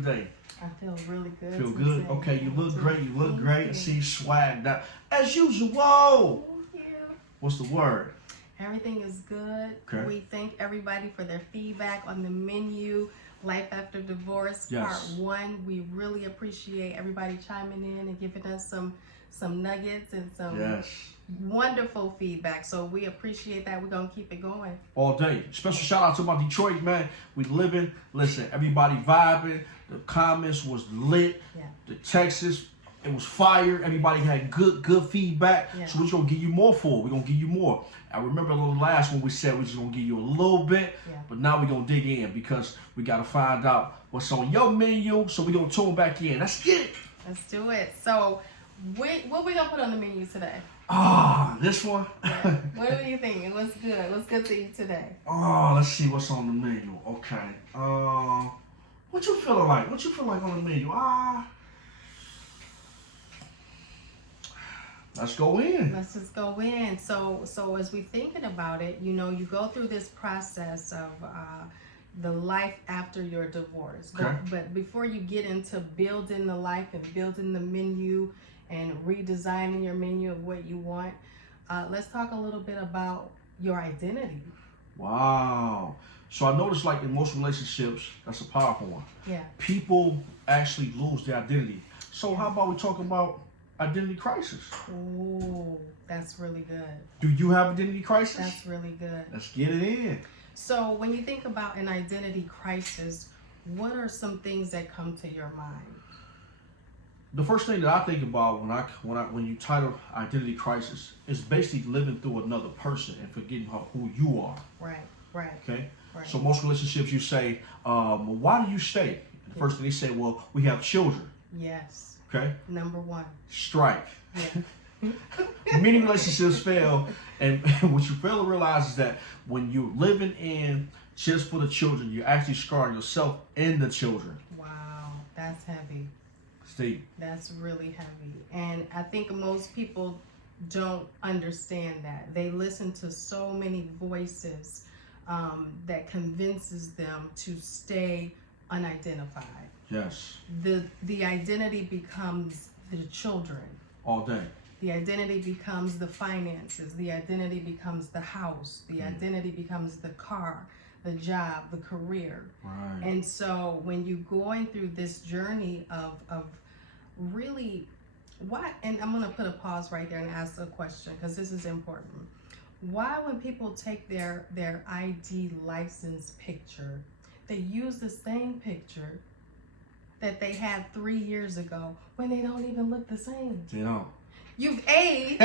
today? I feel really good. Feel good? Today. Okay, you look great. You look great. I see you swagged out. As usual. Thank you. What's the word? Everything is good. Okay. We thank everybody for their feedback on the menu, Life After Divorce, Part 1. We really appreciate everybody chiming in and giving us some nuggets and some wonderful feedback. So we appreciate that. We're going to keep it going. All day. Special shout out to my Detroit, man. We living. Listen, everybody vibing. The comments was lit. Yeah. The Texas, it was fire. Everybody had good feedback. Yeah. So we're just going to give you more for it. We're going to give you more. I remember the last one we said we're just going to give you a little bit. Yeah. But now we're going to dig in because we got to find out what's on your menu. So we're going to tune back in. Let's get it. Let's do it. So what we going to put on the menu today? This one? Yeah. What are you thinking? What's good? What's good to eat today? Let's see what's on the menu. Okay. What you feeling like? What you feel like on the menu? Let's go in. Let's just go in. So as we thinking about it, you know, you go through this process of the life after your divorce. Okay. But before you get into building the life and building the menu and redesigning your menu of what you want, let's talk a little bit about your identity. Wow. So I noticed, like, in most relationships, that's a powerful one. Yeah. People actually lose their identity. So how about we talk about identity crisis? Oh, that's really good. Do you have identity crisis? That's really good. Let's get it in. So when you think about an identity crisis, what are some things that come to your mind? The first thing that I think about when you title identity crisis is basically living through another person and forgetting who you are. Right. Okay. Right. So most relationships, you say, why do you stay? The first thing they say, well, we have children. Yes. Okay. Number one. Strike. Yeah. Many relationships fail, and what you fail to realize is that when you're living in just for the children, you're actually scarring yourself and the children. Wow, that's heavy. Steve. That's really heavy. And I think most people don't understand that. They listen to so many voices that convinces them to stay unidentified. Yes. The identity becomes the children. All day. The identity becomes the finances. The identity becomes the house. The identity becomes the car, the job, the career. Right. And so when you're going through this journey of really why, and I'm going to put a pause right there and ask a question because this is important. Why when people take their ID license picture, they use the same picture that they had 3 years ago when they don't even look the same? They don't. You've aged.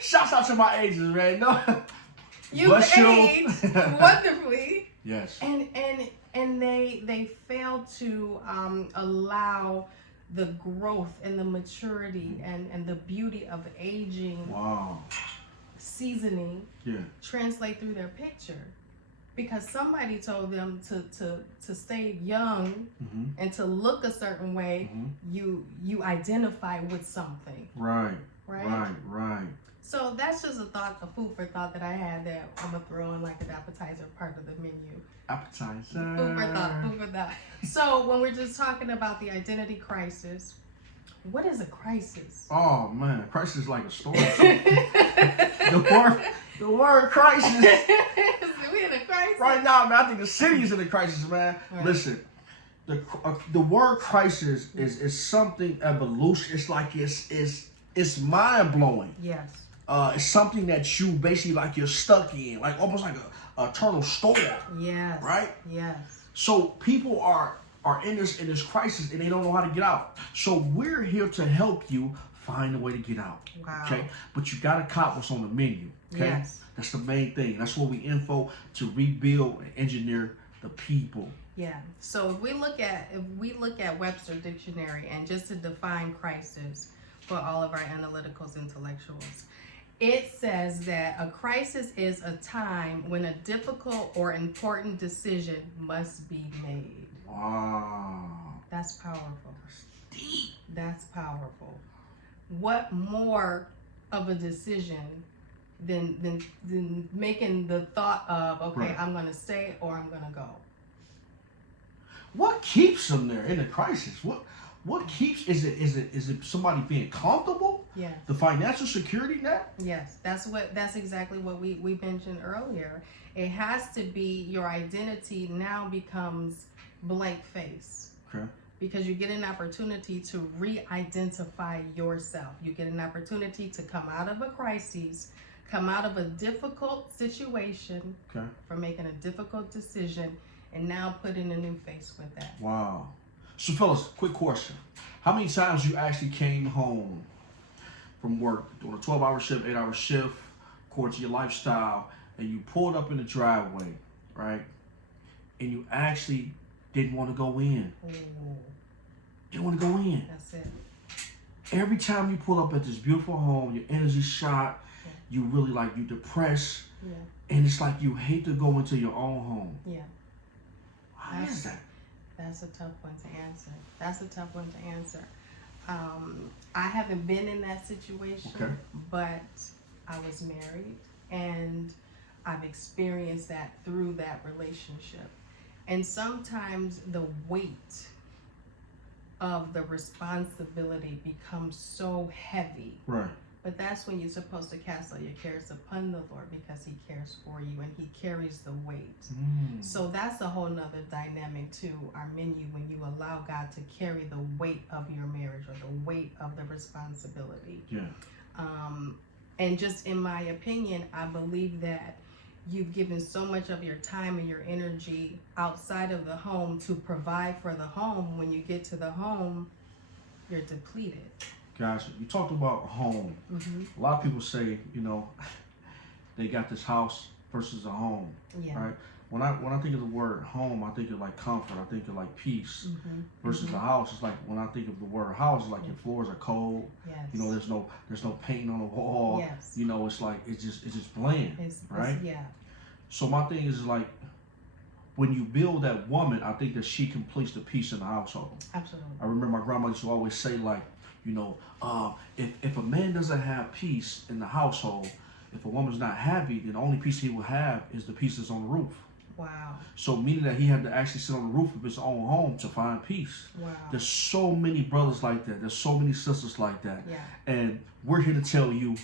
Shouts out to my ages, man. No. You've aged wonderfully. Yes. And they fail to allow the growth and the maturity and the beauty of aging. Wow. Seasoning. Yeah. Translate through their picture. Because somebody told them to stay young and to look a certain way, you identify with something. Right. So that's just a food for thought that I had that I'm gonna throw in like an appetizer part of the menu. Appetizer. Food for thought. So when we're just talking about the identity crisis, what is a crisis? Oh man, crisis is like a story. the word crisis. We in a crisis right now, man. I think the city is in a crisis, man. Right. Listen, the word crisis is something evolution. It's like it's mind blowing. Yes. It's something that you basically like you're stuck in, like almost like a eternal storm. Yes. Right. Yes. So people are in this crisis and they don't know how to get out. So we're here to help you find a way to get out. Wow. Okay, but you gotta cop what's on the menu. Okay, yes. That's the main thing. That's what we info to rebuild and engineer the people. Yeah. So if we look at Webster Dictionary and just to define crisis for all of our analyticals intellectuals, it says that a crisis is a time when a difficult or important decision must be made. Wow. That's powerful. That's powerful. What more of a decision than making the thought of, okay, right. I'm going to stay or I'm going to go? What keeps them there in the crisis? What keeps, is it somebody being comfortable? Yes. The financial security net? Yes, that's exactly what we mentioned earlier. It has to be, your identity now becomes blank face. Okay. Because you get an opportunity to re-identify yourself. You get an opportunity to come out of a crisis, come out of a difficult situation, okay, for making a difficult decision, and now put in a new face with that. Wow. So fellas, quick question. How many times you actually came home from work, doing a 12-hour shift, 8-hour shift, according to your lifestyle, and you pulled up in the driveway, right? And you actually didn't want to go in. Ooh. Didn't want to go in. That's it. Every time you pull up at this beautiful home, your energy's shot, Yeah. you really like, you depressed, Yeah. and it's like you hate to go into your own home. Yeah. Why is that? That's a tough one to answer. That's a tough one to answer. I haven't been in that situation, Okay. but I was married, and I've experienced that through that relationship. And sometimes the weight of the responsibility becomes so heavy. Right. But that's when you're supposed to cast all your cares upon the Lord, because he cares for you and he carries the weight. So that's a whole nother dynamic to our menu, when you allow God to carry the weight of your marriage, or the weight of the responsibility. Yeah. And just in my opinion, I believe that you've given so much of your time and your energy outside of the home to provide for the home. When you get to the home, you're depleted. Gotcha. You talked about home. Mm-hmm. A lot of people say, you know, they got this house versus a home, Yeah. right? When I think of the word home, I think of like comfort. I think of like peace. Mm-hmm. Versus Mm-hmm. a house, it's like, when I think of the word house, it's like your floors are cold. Yes. You know, there's no paint on the wall. Yes. You know, it's like it's just bland, right? Yeah. So my thing is like, when you build that woman, I think that she completes the peace in the household. Absolutely. I remember my grandma used to always say, like, you know, if a man doesn't have peace in the household, if a woman's not happy, then the only peace he will have is the peace that's on the roof. Wow. So meaning that he had to actually sit on the roof of his own home to find peace. Wow. There's so many brothers like that. There's so many sisters like that. Yeah. And we're here to tell you,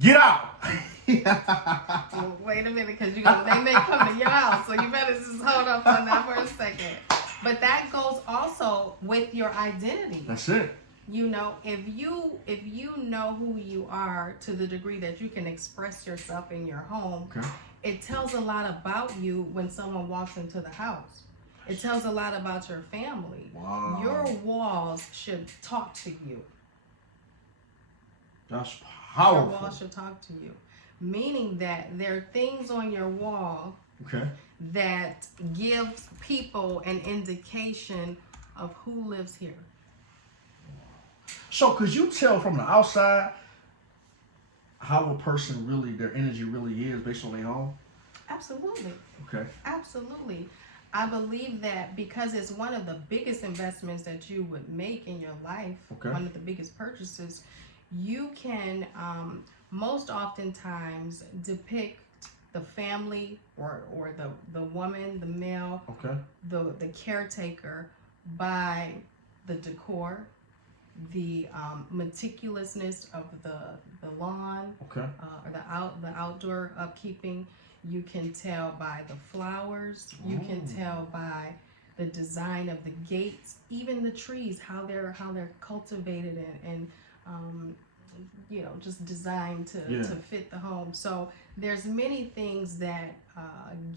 get out. Well, wait a minute, because they may come to your house, so you better just hold up on that for a second. But that goes also with your identity. That's it. You know, if you know who you are to the degree that you can express yourself in your home, Okay. it tells a lot about you when someone walks into the house. It tells a lot about your family. Wow. Your walls should talk to you. That's Your powerful. walls should talk to you. Meaning that there are things on your wall Okay. that gives people an indication of who lives here. So could you tell from the outside how a person really, their energy really is based on their home? Absolutely. Okay. Absolutely. I believe that because it's one of the biggest investments that you would make in your life, Okay. one of the biggest purchases, you can most oftentimes depict the family or the woman, the male, Okay. the caretaker by the decor, the meticulousness of the lawn, Okay. or the outdoor upkeeping. You can tell by the flowers. You can tell by the design of the gates, even the trees, how they're cultivated and you know, just designed to fit the home. So there's many things that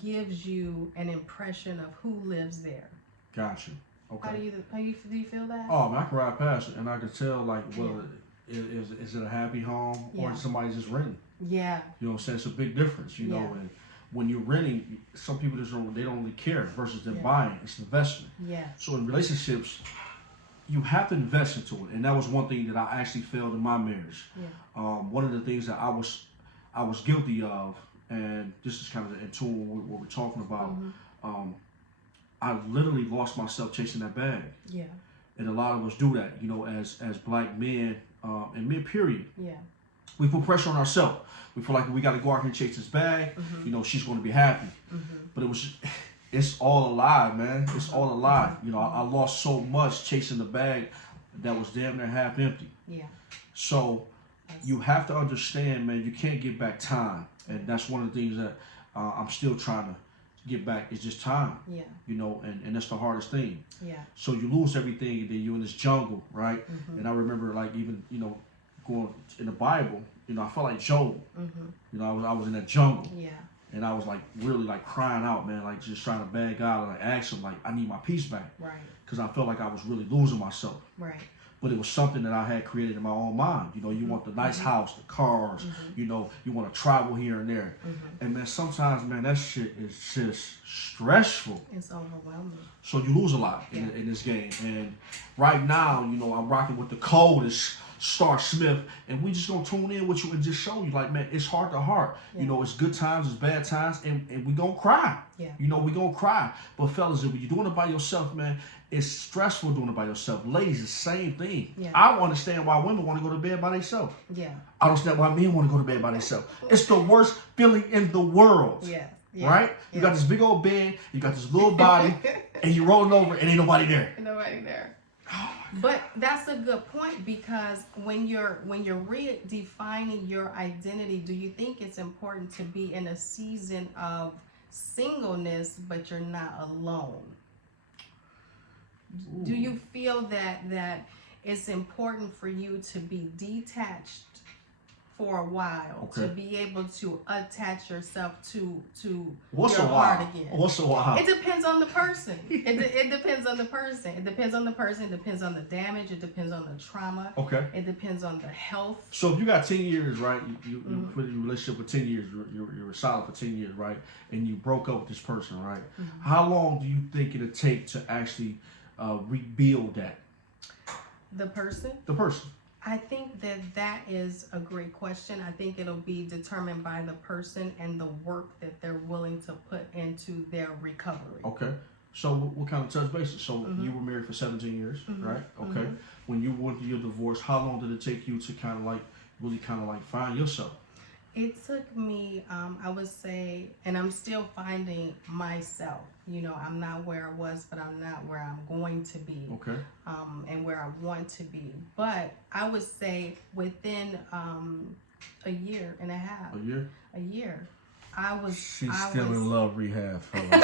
gives you an impression of who lives there. Gotcha. Okay. How do you feel that? Oh man, I can ride past it and I can tell like whether is it a happy home or Yeah. is somebody just renting. Yeah. You know what I'm saying? It's a big difference, you know. Yeah. And when you're renting, some people they don't really care versus them Yeah. buying. It's an investment. Yes. So in relationships, you have to invest into it, and that was one thing that I actually failed in my marriage. Yeah. One of the things that I was guilty of, and this is kind of in tune with what we're talking about. Mm-hmm. I literally lost myself chasing that bag. Yeah. And a lot of us do that, you know, as black men, and men period. Yeah. We put pressure on ourselves. We feel like we got to go out here and chase this bag. Mm-hmm. You know, she's going to be happy. Mm-hmm. But it was it's all a lie, man. It's all a lie. You know, I lost so much chasing the bag that was damn near half empty. Yeah. So you have to understand, man, you can't get back time. And that's one of the things that I'm still trying to get back is just time. Yeah. You know, and that's the hardest thing. Yeah. So you lose everything, and then you're in this jungle, right? And I remember, like, even, you know, going in the Bible, you know, I felt like Job. You know, I was in that jungle. Yeah. And I was like really like crying out, man, like just trying to beg God and like ask him, like, I need my peace back. Right. Because I felt like I was really losing myself. Right. But it was something that I had created in my own mind. You know, you want the nice house, the cars, you know, you want to travel here and there. And man, sometimes, man, that shit is just stressful. It's overwhelming. So you lose a lot in this game. And right now, you know, I'm rocking with the coldest Star Smith, and we just gonna tune in with you and just show you, like, man, it's heart to heart. You know, it's good times, it's bad times, and we gonna cry. You know, we gonna cry. But fellas, if you're doing it by yourself, man, it's stressful doing it by yourself. Ladies, the same thing. I don't understand why women want to go to bed by themselves. I don't understand why men want to go to bed by themselves. It's the worst feeling in the world. Right? You got this big old bed, you got this little body, and you're rolling over and ain't nobody there. Nobody there. But that's a good point, because when you're redefining your identity, do you think it's important to be in a season of singleness but you're not alone? Ooh. Do you feel that it's important for you to be detached for a while, to be able to attach yourself to What's your a heart while? again? What's a while? It depends on the person. It depends on the person. It depends on the person. It depends on the damage. It depends on the trauma. Okay. It depends on the health. So if you got 10 years, right, you put in a relationship for 10 years, you were solid for 10 years, right, and you broke up with this person, right, how long do you think it'll take to actually rebuild that? The person? The person. I think that is a great question. I think it'll be determined by the person and the work that they're willing to put into their recovery. Okay. So what kind of touch bases? So you were married for 17 years, right? Okay. When you went through your divorce, how long did it take you to kind of like really kind of like find yourself? It took me, I would say, and I'm still finding myself. You know, I'm not where I was, but I'm not where I'm going to be. Okay. And where I want to be. But I would say within a year and a half. A year. She's still in love rehab, fellas.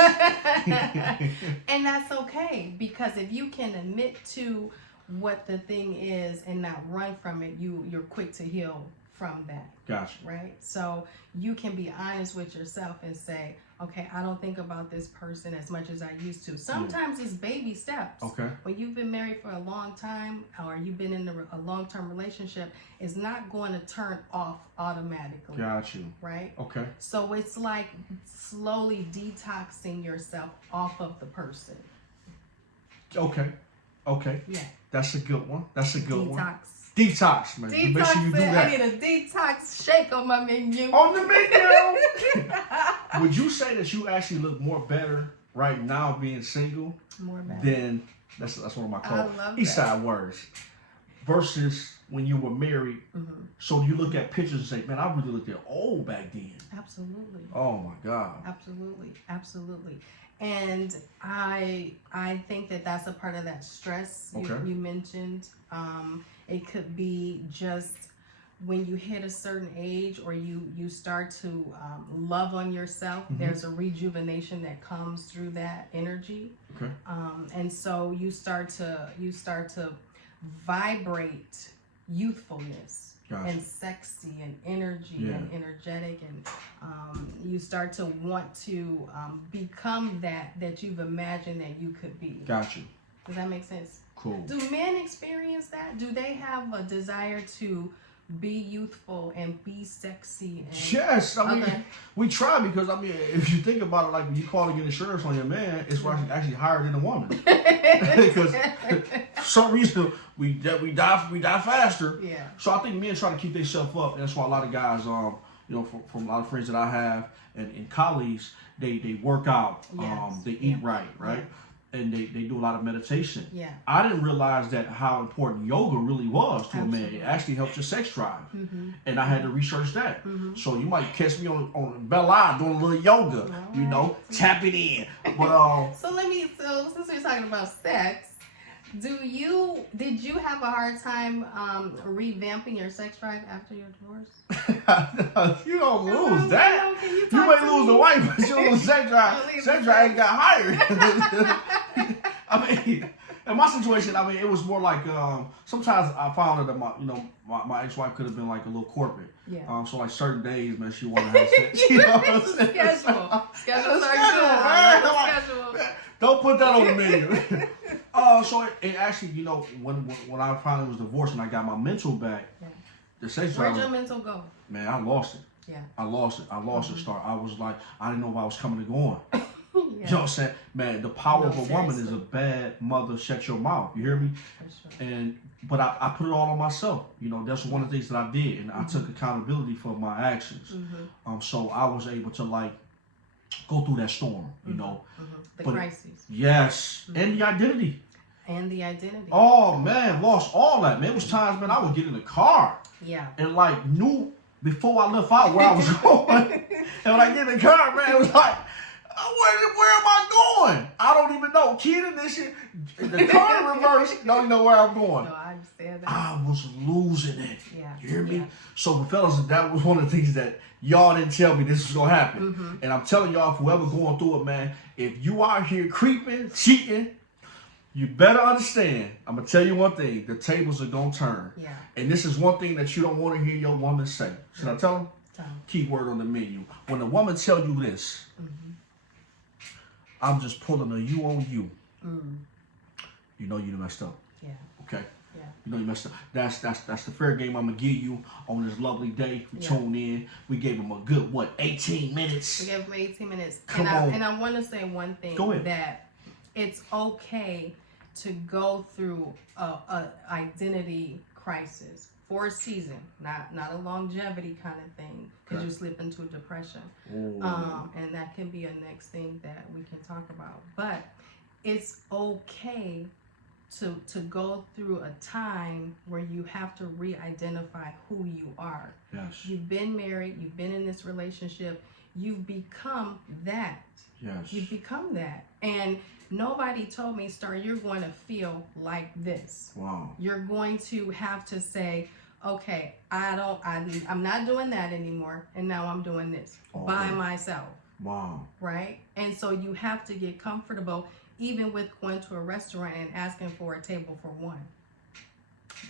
And that's okay, because if you can admit to what the thing is and not run from it, you're quick to heal from that. Gotcha. Right? So you can be honest with yourself and say, okay, I don't think about this person as much as I used to. Sometimes it's baby steps. Okay. When you've been married for a long time, or you've been in a long-term relationship, it's not going to turn off automatically. Got you. Right? Okay. So it's like slowly detoxing yourself off of the person. Okay. Okay. Yeah. That's a good one. That's a good one. Detox, man. Detox, make sure you do that. I need a detox shake on my menu. On the menu. Would you say that you actually look more better right now being single? More better. Than that's one of my quotes. I love East Side words. Versus when you were married. So you look at pictures and say, man, I really looked old back then. Absolutely. Oh my God. Absolutely. Absolutely. And I think that's a part of that stress you mentioned. It could be just when you hit a certain age, or you start to love on yourself. There's a rejuvenation that comes through that energy. Okay. And so you start to vibrate youthfulness. Gotcha. And sexy and energy and energetic, and you start to want to become that you've imagined that you could be. Gotcha. Does that make sense? Cool. Do men experience that? Do they have a desire to be youthful and be sexy? And... Yes, I mean, we try, because I mean, if you think about it, like when you call to get insurance on your man, it's actually higher than a woman. Because for some reason we die faster. Yeah. So I think men try to keep themselves up, and that's why a lot of guys, you know, from a lot of friends that I have and colleagues, they work out, they eat right. and they do a lot of meditation. Yeah. I didn't realize that how important yoga really was to Absolutely. a man. It actually helps your sex drive. Mm-hmm. And I had to research that. Mm-hmm. So you might catch me on Belle Isle doing a little yoga, you know, tap it in. But so since we're talking about sex, did you have a hard time revamping your sex drive after your divorce? you don't lose that. You You may lose the wife, but you don't lose sex drive. Sex drive ain't got higher. I mean, in my situation, I mean, it was more like sometimes I found that my ex-wife could have been like a little corporate. Yeah. So like certain days, man, she wanted to have sex. You know what I'm saying? Schedule, man. Don't put that on the menu. So it actually, you know, when I finally was divorced and I got my mental back, the sex drive. Where'd your mental go? Man, I lost it. Yeah. I lost it. Start. I was like, I didn't know if I was coming and going. Yeah. You know what I'm saying? Man, the power of a woman is a bad mother. Shut your mouth. You hear me? For sure. But I put it all on myself. You know, that's one of the things that I did, and I took accountability for my actions. So I was able to like go through that storm. You know, the crises. Yes, and the identity. And the identity. Oh man, lost all that. Man, it was times, man, I would get in the car. Yeah. And like knew before I left out where I was going. And when I get in the car, man, it was like, where am I going? I don't even know. Key ignition, the car in reverse, don't even know where I'm going. No, I understand that. I was losing it. Yeah. You hear me? Yeah. So, fellas, that was one of the things that y'all didn't tell me this was going to happen. And I'm telling y'all, whoever going through it, man, if you out here creeping, cheating, you better understand. I'm going to tell you one thing. The tables are going to turn. Yeah. And this is one thing that you don't want to hear your woman say. Should I tell them? Tell 'em. Keyword on the menu. When a woman tell you this, I'm just pulling a you on you. You know you messed up. Yeah. Okay? Yeah. You know you messed up. That's the fair game I'm going to give you on this lovely day. We tuned in. We gave him a good, 18 minutes? We gave him 18 minutes. Come on. And I want to say one thing. Go ahead. That it's okay to go through a identity crisis for a season, not a longevity kind of thing, because you slip into depression. And that can be a next thing that we can talk about. But it's okay to go through a time where you have to re-identify who you are. Yes. You've been married, you've been in this relationship, you've become that. Yes. You've become that. And nobody told me, Star, you're going to feel like this. Wow. You're going to have to say, okay, I'm not doing that anymore, and now I'm doing this by myself. Wow. Right? And so you have to get comfortable, even with going to a restaurant and asking for a table for one.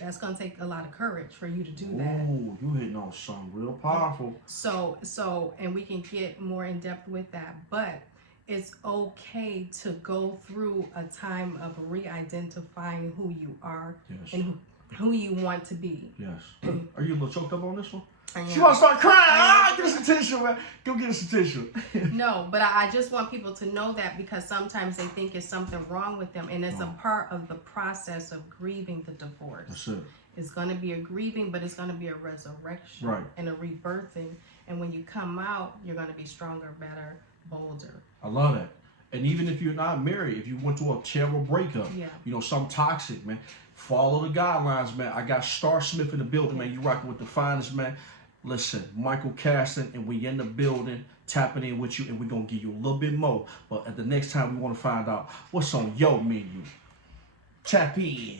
That's going to take a lot of courage for you to do that. Oh, you hitting on something real powerful. So, and we can get more in depth with that, but it's okay to go through a time of re-identifying who you are and who you want to be. Yes. Are you a little choked up on this one? Yeah. She want to start crying. Get us a tissue, man. Go get us a tissue. No, but I just want people to know that, because sometimes they think it's something wrong with them, and it's a part of the process of grieving the divorce. That's it. It's going to be a grieving, but it's going to be a resurrection and a rebirthing. And when you come out, you're going to be stronger, better, bolder. I love that. And even if you're not married, if you went through a terrible breakup, you know, something toxic, man, follow the guidelines, man. I got Star Smith in the building, man. You rocking with the finest, man. Listen, Michael Caston, and we in the building, tapping in with you, and we're going to give you a little bit more. But at the next time, we want to find out what's on your menu. Tap in.